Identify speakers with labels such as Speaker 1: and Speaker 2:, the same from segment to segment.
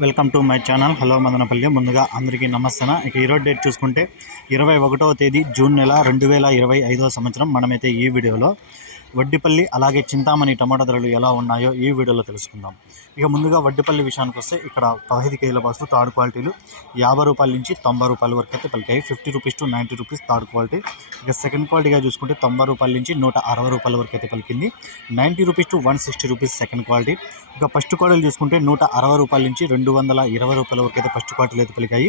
Speaker 1: Welcome to my channel. Hello Madanapalle. ముందుగా అందరికీ నమస్తే ఇక ఈరోజు డేట్ చూసుకుంటే ఇరవై ఒకటవ తేదీ జూన్ నెల రెండు వేల ఇరవై ఐదవ సంవత్సరం మనమైతే ఈ వీడియోలో వడ్డిపల్లి అలాగే చింతామణి టమాటా ధరలు ఎలా ఉన్నాయో ఈ వీడియోలో తెలుసుకుందాం. ఇక ముందుగా వడ్డిపల్లి విషయానికి వస్తే ఇక్కడ పదహైదు కేజీల బాసులు థర్డ్ క్వాలిటీలు. యాభై రూపాయల నుంచి తొంభై రూపాయల వరకు అయితే పలికాయి. Fifty rupees to ninety rupees third quality. ఇక సెకండ్ క్వాలిటీగా చూసుకుంటే తొంభై రూపాయల నుంచి నూట అరవై రూపాయల వరకు అయితే పలికింది. Ninety rupees to one sixty rupees second quality. ఇక ఫస్ట్ క్వాలిటీలు చూసుకుంటే నూట అరవై రూపాయల నుంచి రెండు వందల ఇరవై రూపాయల వరకు అయితే ఫస్ట్ క్వాలిటీలు అయితే పలికాయి.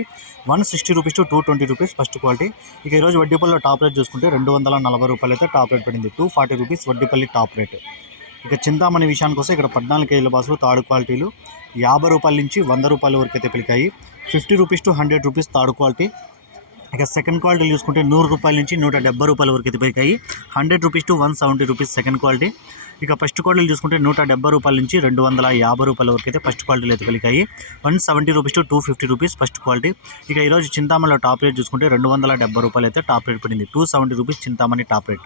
Speaker 1: One sixty rupees to two twenty rupees first quality. ఇక ఈరోజు వడ్డీపల్లిలో టాప్ రేట్ చూసుకుంటే రెండు వందల నలభై రూపాయలు అయితే టాప్ రేట్ పడింది. Two forty rupees Vaddipalli top rate. ఇక చింతామణి విషయానికి వస్తే ఇక్కడ పద్నాలుగు కేజీల బాసులు తాడు క్వాలిటీలు యాభై రూపాయల నుంచి వంద రూపాయల వరకు అయితే పిలికాయి. Fifty rupees to hundred rupees తాడు క్వాలిటీ. ఇక సెకండ్ క్వాలిటీ చూసుకుంటే నూరు రూపాయల నుంచి నూట డెబ్బై రూపాయల వరకు అయితే పెరిగాయి hundred rupees to one seventy rupees second quality. ఇక ఫస్ట్ క్వాలిటీలు చూసుకుంటే నూట డెబ్బై రూపాయల నుంచి రెండు వందల యాభై రూపాయల వరకు అయితే ఫస్ట్ క్వాలిటీలు అయితే కలిగాయి one seventy rupees to two fifty rupees first quality. ఇక ఈరోజు చింతామణిలో టాప్ రేట్ చూసుకుంటే రెండు వందల డెబ్బై రూపాయలు అయితే టాప్ రేట్ పడింది. Two seventy rupees Chintamani top rate.